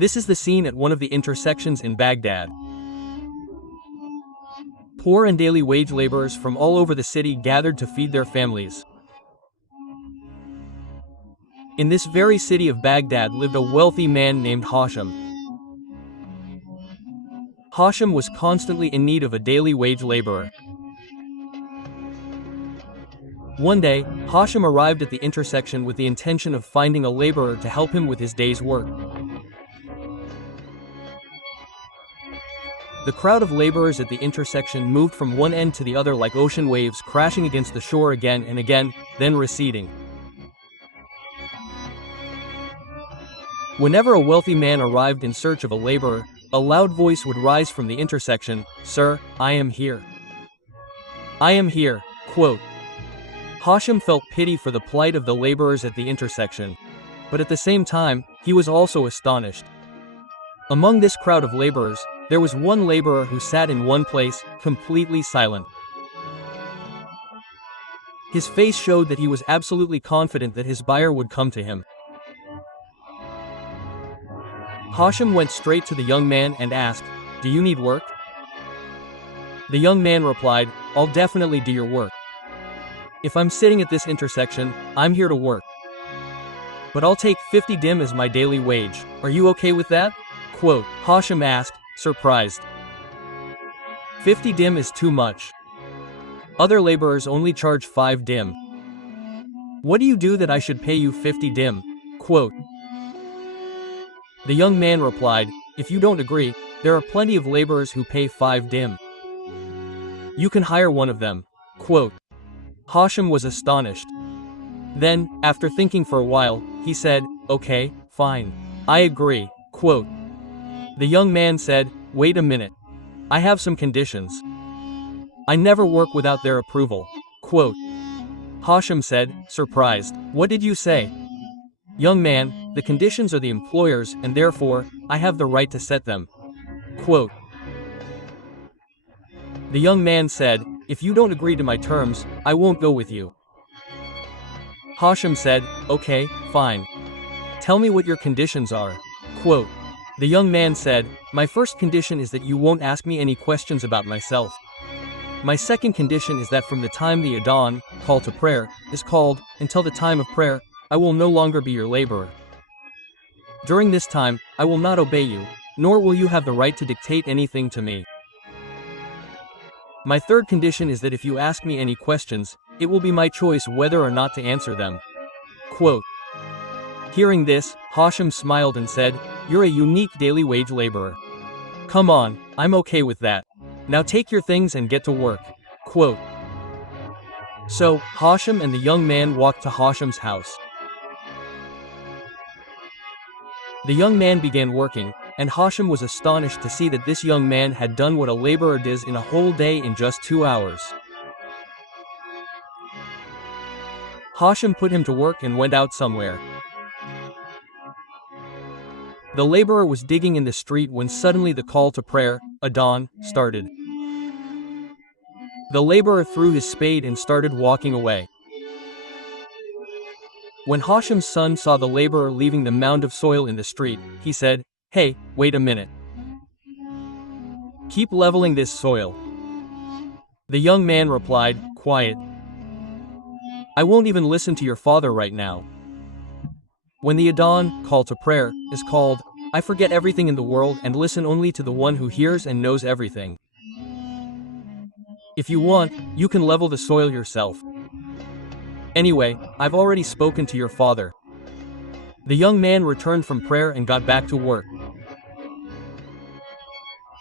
This is the scene at one of the intersections in Baghdad. Poor and daily wage laborers from all over the city gathered to feed their families. In this very city of Baghdad lived a wealthy man named Hashim. Hashim was constantly in need of a daily wage laborer. One day, Hashim arrived at the intersection with the intention of finding a laborer to help him with his day's work. The crowd of laborers at the intersection moved from one end to the other like ocean waves crashing against the shore again and again, then receding. Whenever a wealthy man arrived in search of a laborer, a loud voice would rise from the intersection, "Sir, I am here. I am here." Quote. Hashim felt pity for the plight of the laborers at the intersection. But at the same time, he was also astonished. Among this crowd of laborers, there was one laborer who sat in one place, completely silent. His face showed that he was absolutely confident that his buyer would come to him. Hashim went straight to the young man and asked, "Do you need work?" The young man replied, "I'll definitely do your work. If I'm sitting at this intersection, I'm here to work. But I'll take 50 dim as my daily wage. Are you okay with that?" Quote. Hashim asked, surprised. 50 dim is too much. Other laborers only charge 5 dim. What do you do that I should pay you 50 dim? Quote. The young man replied, "If you don't agree, there are plenty of laborers who pay 5 dim. You can hire one of them." Quote. Hashim was astonished. Then, after thinking for a while, he said, "Okay, fine. I agree." Quote. The young man said, "Wait a minute. I have some conditions. I never work without their approval." Quote. Hashim said, surprised, "What did you say?" "Young man, the conditions are the employer's and therefore, I have the right to set them." Quote. The young man said, "If you don't agree to my terms, I won't go with you." Hashim said, "Okay, fine. Tell me what your conditions are." Quote. The young man said, "My first condition is that you won't ask me any questions about myself. My second condition is that from the time the adhan, call to prayer, is called, until the time of prayer, I will no longer be your laborer. During this time, I will not obey you, nor will you have the right to dictate anything to me. My third condition is that if you ask me any questions, it will be my choice whether or not to answer them." Quote. Hearing this, Hashim smiled and said, "You're a unique daily wage laborer. Come on, I'm okay with that. Now take your things and get to work." Quote. So, Hashim and the young man walked to Hashim's house. The young man began working, and Hashim was astonished to see that this young man had done what a laborer does in a whole day in just 2 hours. Hashim put him to work and went out somewhere. The laborer was digging in the street when suddenly the call to prayer, adhan, started. The laborer threw his spade and started walking away. When Hashim's son saw the laborer leaving the mound of soil in the street, he said, "Hey, wait a minute. Keep leveling this soil." The young man replied, "Quiet. I won't even listen to your father right now. When the adhan, call to prayer, is called, I forget everything in the world and listen only to the one who hears and knows everything. If you want, you can level the soil yourself. Anyway, I've already spoken to your father." The young man returned from prayer and got back to work.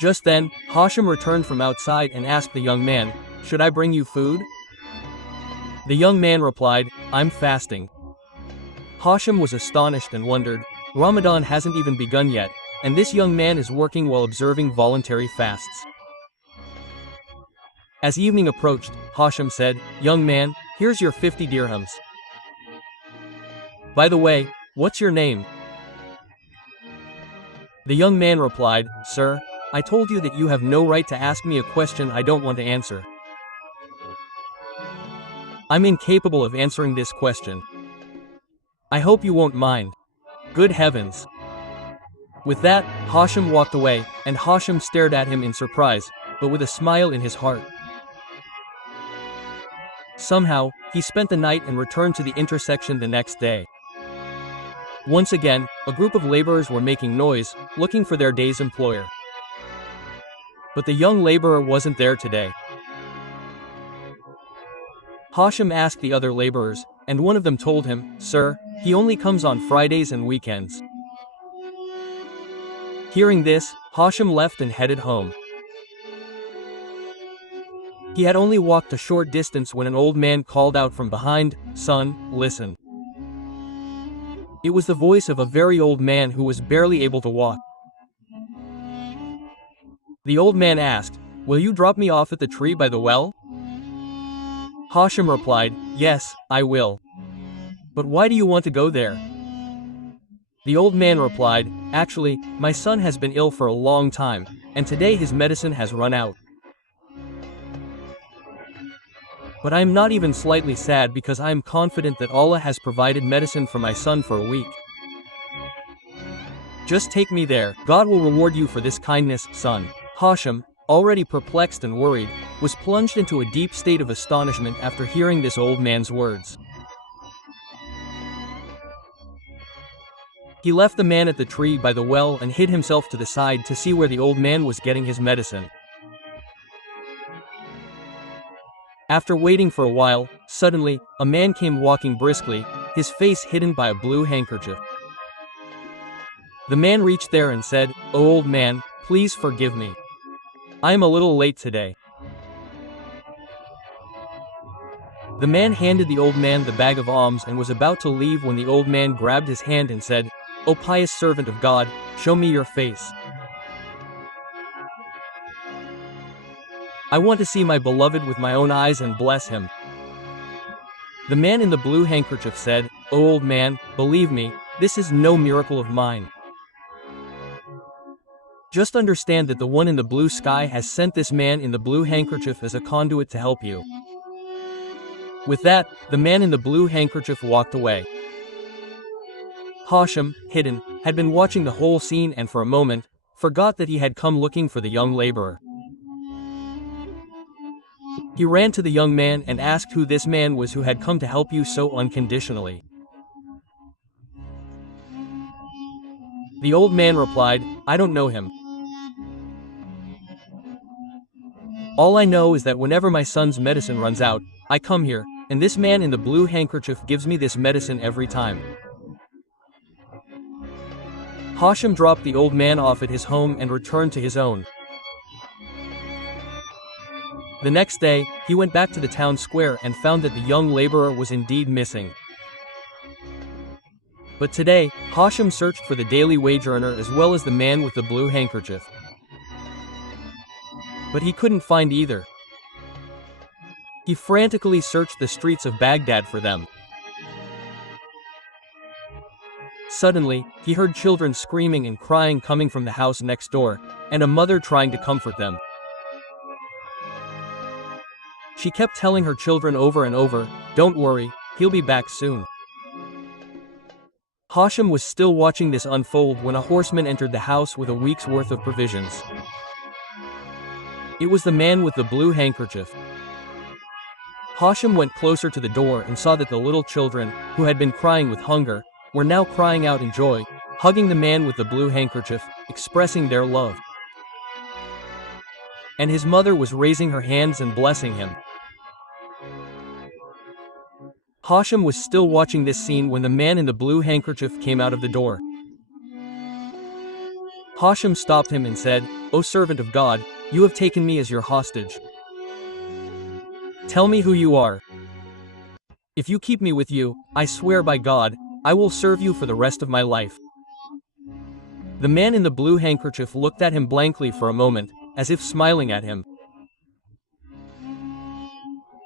Just then, Hashim returned from outside and asked the young man, "Should I bring you food?" The young man replied, "I'm fasting." Hashim was astonished and wondered, Ramadan hasn't even begun yet, and this young man is working while observing voluntary fasts. As evening approached, Hashim said, "Young man, here's your 50 dirhams. By the way, what's your name?" The young man replied, "Sir, I told you that you have no right to ask me a question I don't want to answer. I'm incapable of answering this question. I hope you won't mind." Good heavens! With that, Hashim walked away, and Hashim stared at him in surprise, but with a smile in his heart. Somehow, he spent the night and returned to the intersection the next day. Once again, a group of laborers were making noise, looking for their day's employer. But the young laborer wasn't there today. Hashim asked the other laborers, and one of them told him, "Sir, he only comes on Fridays and weekends." Hearing this, Hashim left and headed home. He had only walked a short distance when an old man called out from behind, "Son, listen." It was the voice of a very old man who was barely able to walk. The old man asked, "Will you drop me off at the tree by the well?" Hashim replied, "Yes, I will. But why do you want to go there?" The old man replied, "Actually, my son has been ill for a long time, and today his medicine has run out. But I am not even slightly sad because I am confident that Allah has provided medicine for my son for a week. Just take me there, God will reward you for this kindness, son." Hashim, already perplexed and worried, was plunged into a deep state of astonishment after hearing this old man's words. He left the man at the tree by the well and hid himself to the side to see where the old man was getting his medicine. After waiting for a while, suddenly, a man came walking briskly, his face hidden by a blue handkerchief. The man reached there and said, "Oh old man, please forgive me. I am a little late today." The man handed the old man the bag of alms and was about to leave when the old man grabbed his hand and said, "O pious servant of God, show me your face. I want to see my beloved with my own eyes and bless him." The man in the blue handkerchief said, "O old man, believe me, this is no miracle of mine. Just understand that the one in the blue sky has sent this man in the blue handkerchief as a conduit to help you." With that, the man in the blue handkerchief walked away. Hashim, hidden, had been watching the whole scene and for a moment, forgot that he had come looking for the young laborer. He ran to the young man and asked who this man was who had come to help you so unconditionally. The old man replied, "I don't know him. All I know is that whenever my son's medicine runs out, I come here, and this man in the blue handkerchief gives me this medicine every time." Hashim dropped the old man off at his home and returned to his own. The next day, he went back to the town square and found that the young laborer was indeed missing. But today, Hashim searched for the daily wage earner as well as the man with the blue handkerchief. But he couldn't find either. He frantically searched the streets of Baghdad for them. Suddenly, he heard children screaming and crying coming from the house next door, and a mother trying to comfort them. She kept telling her children over and over, "Don't worry, he'll be back soon." Hashim was still watching this unfold when a horseman entered the house with a week's worth of provisions. It was the man with the blue handkerchief. Hashim went closer to the door and saw that the little children, who had been crying with hunger, were now crying out in joy, hugging the man with the blue handkerchief, expressing their love. And his mother was raising her hands and blessing him. Hashim was still watching this scene when the man in the blue handkerchief came out of the door. Hashim stopped him and said, "O servant of God, you have taken me as your hostage. Tell me who you are. If you keep me with you, I swear by God, I will serve you for the rest of my life." The man in the blue handkerchief looked at him blankly for a moment, as if smiling at him.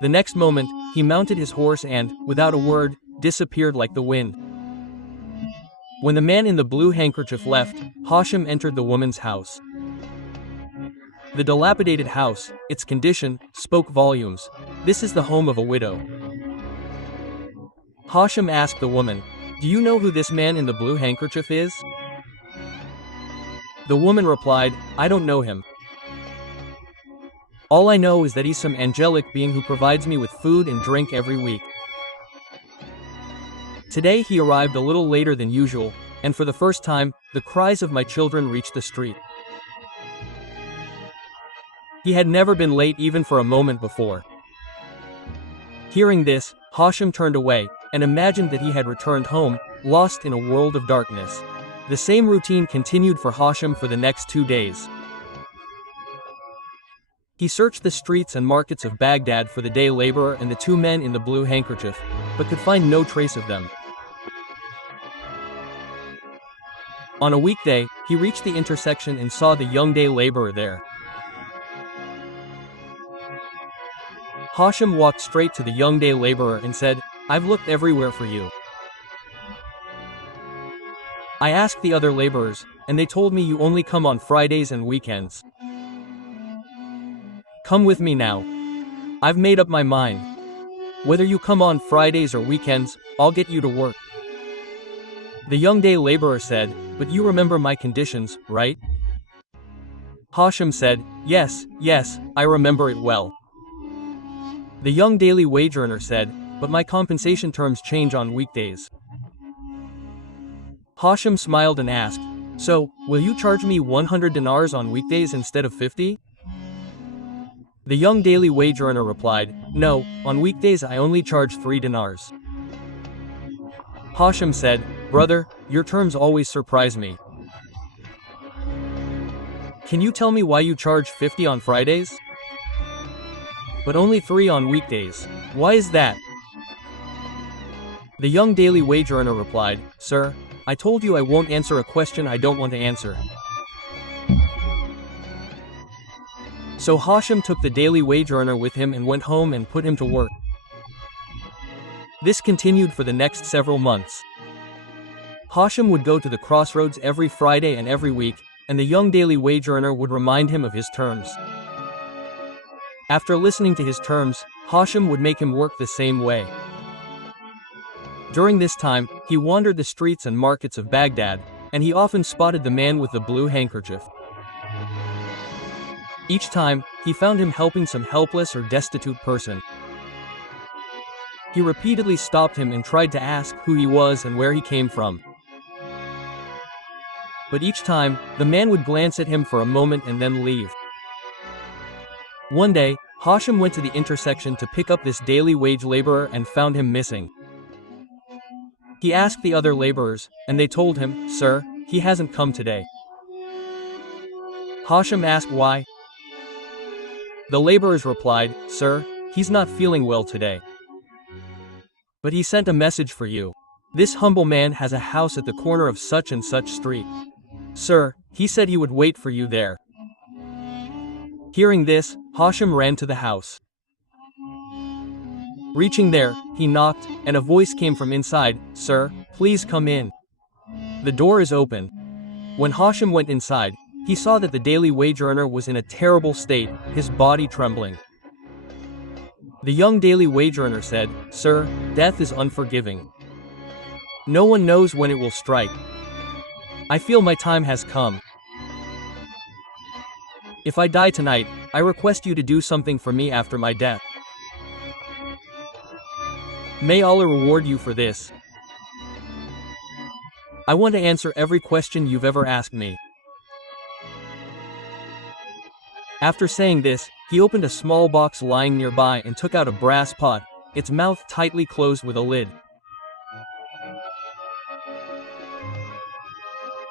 The next moment, he mounted his horse and, without a word, disappeared like the wind. When the man in the blue handkerchief left, Hashim entered the woman's house. The dilapidated house, its condition, spoke volumes. This is the home of a widow. Hashim asked the woman, "Do you know who this man in the blue handkerchief is?" The woman replied, I don't know him. All I know is that he's some angelic being who provides me with food and drink every week. Today he arrived a little later than usual, and for the first time, the cries of my children reached the street. He had never been late even for a moment before. Hearing this, Hashem turned away, and imagined that he had returned home, lost in a world of darkness. The same routine continued for Hashem for the next 2 days. He searched the streets and markets of Baghdad for the day laborer and the 2 men in the blue handkerchief, but could find no trace of them. On a weekday, he reached the intersection and saw the young day laborer there. Hashem walked straight to the young day laborer and said, I've looked everywhere for you. I asked the other laborers, and they told me you only come on Fridays and weekends. Come with me now. I've made up my mind. Whether you come on Fridays or weekends, I'll get you to work. The young day laborer said, but you remember my conditions, right? Hashem said, yes, I remember it well. The young daily wage earner said, but my compensation terms change on weekdays. Hashem smiled and asked, so, will you charge me 100 dinars on weekdays instead of 50? The young daily wage earner replied, no, on weekdays I only charge 3 dinars. Hashem said, brother, your terms always surprise me. Can you tell me why you charge 50 on Fridays? But only 3 on weekdays. Why is that? The young daily wage earner replied, sir, I told you I won't answer a question I don't want to answer. So Hashem took the daily wage earner with him and went home and put him to work. This continued for the next several months. Hashem would go to the crossroads every Friday and every week, and the young daily wage earner would remind him of his terms. After listening to his terms, Hashem would make him work the same way. During this time, he wandered the streets and markets of Baghdad, and he often spotted the man with the blue handkerchief. Each time, he found him helping some helpless or destitute person. He repeatedly stopped him and tried to ask who he was and where he came from. But each time, the man would glance at him for a moment and then leave. One day, Hashem went to the intersection to pick up this daily wage laborer and found him missing. He asked the other laborers, and they told him, sir, he hasn't come today. Hashem asked why. The laborers replied, sir, he's not feeling well today. But he sent a message for you. This humble man has a house at the corner of such and such street. Sir, he said he would wait for you there. Hearing this, Hashem ran to the house. Reaching there, he knocked, and a voice came from inside, sir, please come in. The door is open. When Hashem went inside, he saw that the daily wage earner was in a terrible state, his body trembling. The young daily wage earner said, sir, death is unforgiving. No one knows when it will strike. I feel my time has come. If I die tonight, I request you to do something for me after my death. May Allah reward you for this. I want to answer every question you've ever asked me. After saying this, he opened a small box lying nearby and took out a brass pot, its mouth tightly closed with a lid.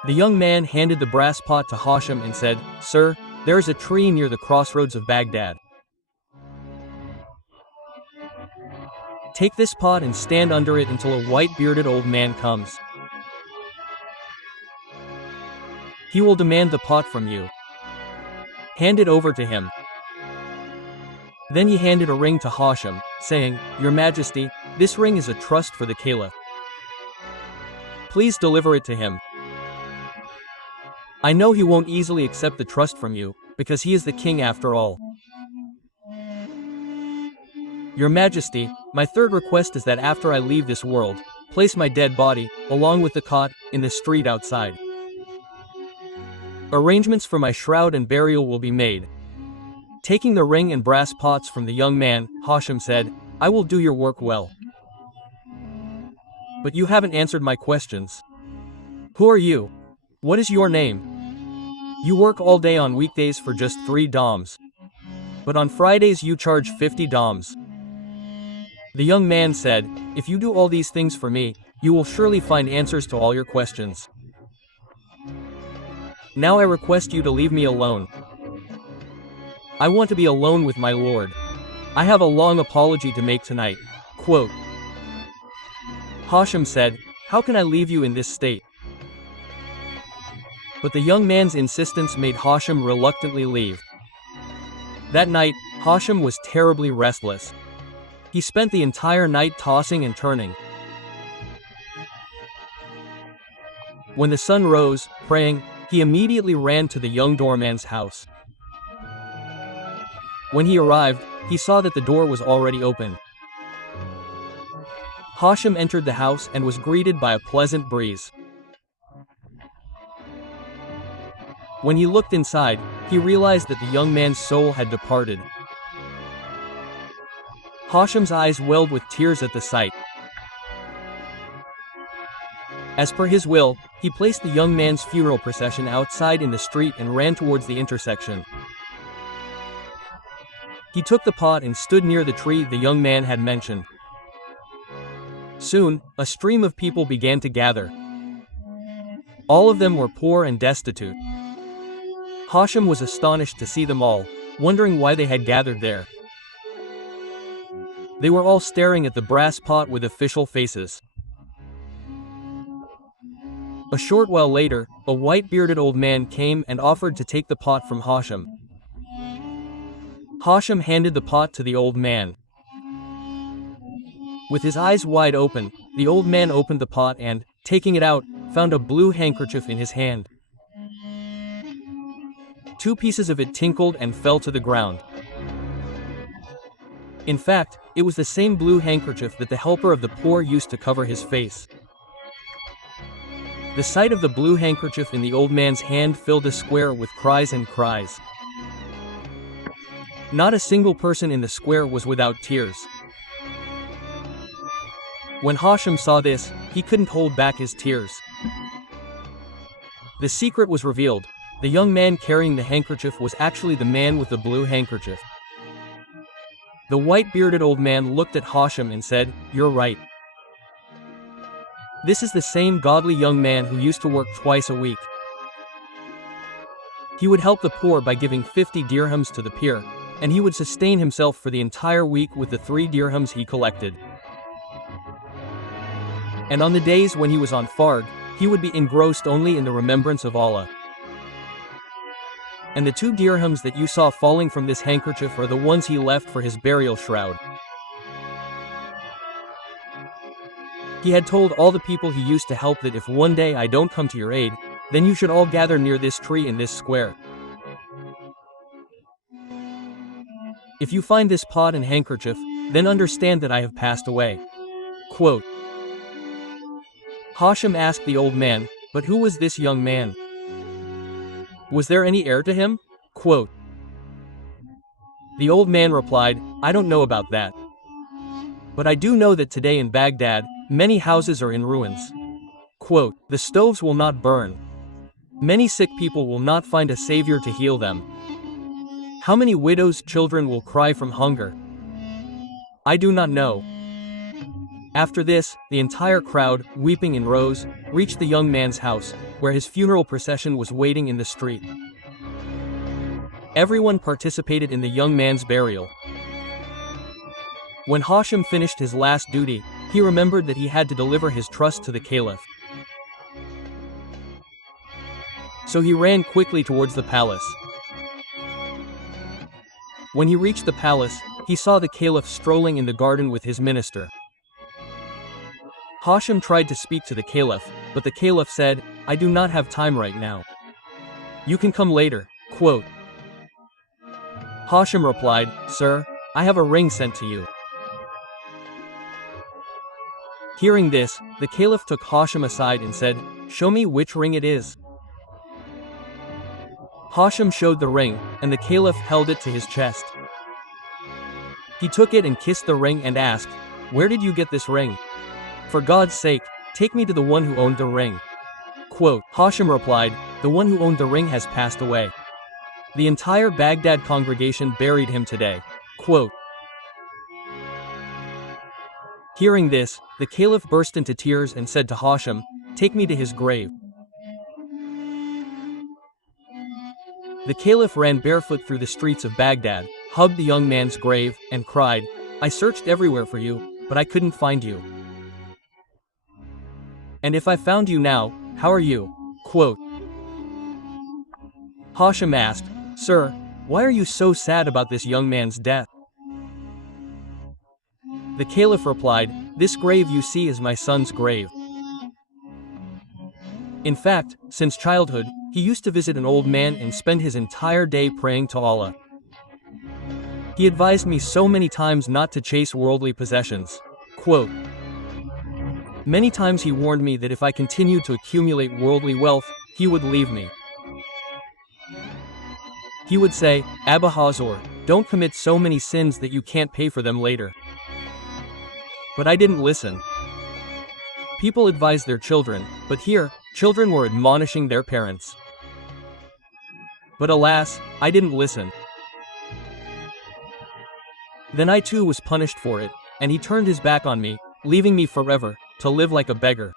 The young man handed the brass pot to Hashem and said, sir, there is a tree near the crossroads of Baghdad. Take this pot and stand under it until a white-bearded old man comes. He will demand the pot from you. Hand it over to him. Then he handed a ring to Hashem, saying, Your Majesty, this ring is a trust for the Caliph. Please deliver it to him. I know he won't easily accept the trust from you, because he is the king after all. Your Majesty, my third request is that after I leave this world, place my dead body, along with the cot, in the street outside. Arrangements for my shroud and burial will be made. Taking the ring and brass pots from the young man, Hashim said, I will do your work well. But you haven't answered my questions. Who are you? What is your name? You work all day on weekdays for just 3 dams. But on Fridays you charge 50 dams. The young man said, if you do all these things for me, you will surely find answers to all your questions. Now I request you to leave me alone. I want to be alone with my Lord. I have a long apology to make tonight. Quote. Hashim said, how can I leave you in this state? But the young man's insistence made Hashim reluctantly leave. That night, Hashim was terribly restless. He spent the entire night tossing and turning. When the sun rose, praying, he immediately ran to the young doorman's house. When he arrived, he saw that the door was already open. Hashim entered the house and was greeted by a pleasant breeze. When he looked inside, he realized that the young man's soul had departed. Hashim's eyes welled with tears at the sight. As per his will, he placed the young man's funeral procession outside in the street and ran towards the intersection. He took the pot and stood near the tree the young man had mentioned. Soon, a stream of people began to gather. All of them were poor and destitute. Hashim was astonished to see them all, wondering why they had gathered there. They were all staring at the brass pot with official faces. A short while later, a white-bearded old man came and offered to take the pot from Hashim. Hashim handed the pot to the old man. With his eyes wide open, the old man opened the pot and, taking it out, found a blue handkerchief in his hand. 2 pieces of it tinkled and fell to the ground. In fact, it was the same blue handkerchief that the helper of the poor used to cover his face. The sight of the blue handkerchief in the old man's hand filled the square with cries and cries. Not a single person in the square was without tears. When Hashim saw this, he couldn't hold back his tears. The secret was revealed. The young man carrying the handkerchief was actually the man with the blue handkerchief. The white-bearded old man looked at Hashim and said, "You're right. This is the same godly young man who used to work twice a week. He would help the poor by giving 50 dirhams to the pir, and he would sustain himself for the entire week with the 3 dirhams he collected. And on the days when he was on Farg, he would be engrossed only in the remembrance of Allah. And the 2 dirhams that you saw falling from this handkerchief are the ones he left for his burial shroud." He had told all the people he used to help that if one day I don't come to your aid, then you should all gather near this tree in this square. If you find this pot and handkerchief, then understand that I have passed away. Quote. Hashim asked the old man, "But who was this young man? Was there any heir to him?" Quote. The old man replied, "I don't know about that. But I do know that today in Baghdad, many houses are in ruins. Quote, the stoves will not burn. Many sick people will not find a savior to heal them. How many widows' children will cry from hunger? I do not know." After this, the entire crowd, weeping in rows, reached the young man's house, where his funeral procession was waiting in the street. Everyone participated in the young man's burial. When Hashim finished his last duty, he remembered that he had to deliver his trust to the caliph. So he ran quickly towards the palace. When he reached the palace, he saw the caliph strolling in the garden with his minister. Hashim tried to speak to the caliph, but the caliph said, "I do not have time right now. You can come later." Quote. Hashim replied, "Sir, I have a ring sent to you." Hearing this, the caliph took Hashim aside and said, "Show me which ring it is." Hashim showed the ring, and the caliph held it to his chest. He took it and kissed the ring and asked, "Where did you get this ring? For God's sake, take me to the one who owned the ring." Quote, Hashim replied, "The one who owned the ring has passed away. The entire Baghdad congregation buried him today." Quote. Hearing this, the caliph burst into tears and said to Hashim, "Take me to his grave." The caliph ran barefoot through the streets of Baghdad, hugged the young man's grave, and cried, "I searched everywhere for you, but I couldn't find you. And if I found you now, how are you?" Quote. Hashim asked, "Sir, why are you so sad about this young man's death?" The caliph replied, "This grave you see is my son's grave. In fact, since childhood, he used to visit an old man and spend his entire day praying to Allah. He advised me so many times not to chase worldly possessions." Quote. Many times he warned me that if I continued to accumulate worldly wealth, he would leave me. He would say, "Abba Hazor, don't commit so many sins that you can't pay for them later." But I didn't listen. People advise their children, but here, children were admonishing their parents. But alas, I didn't listen. Then I too was punished for it, and he turned his back on me, leaving me forever, to live like a beggar.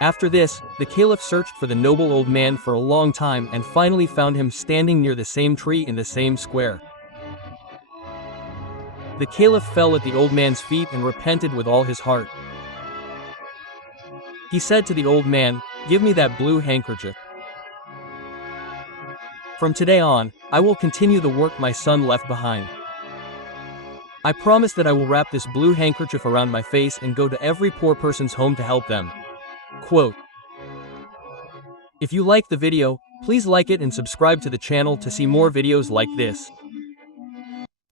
After this, the caliph searched for the noble old man for a long time and finally found him standing near the same tree in the same square. The caliph fell at the old man's feet and repented with all his heart. He said to the old man, "Give me that blue handkerchief. From today on, I will continue the work my son left behind. I promise that I will wrap this blue handkerchief around my face and go to every poor person's home to help them." Quote. If you like the video, please like it and subscribe to the channel to see more videos like this.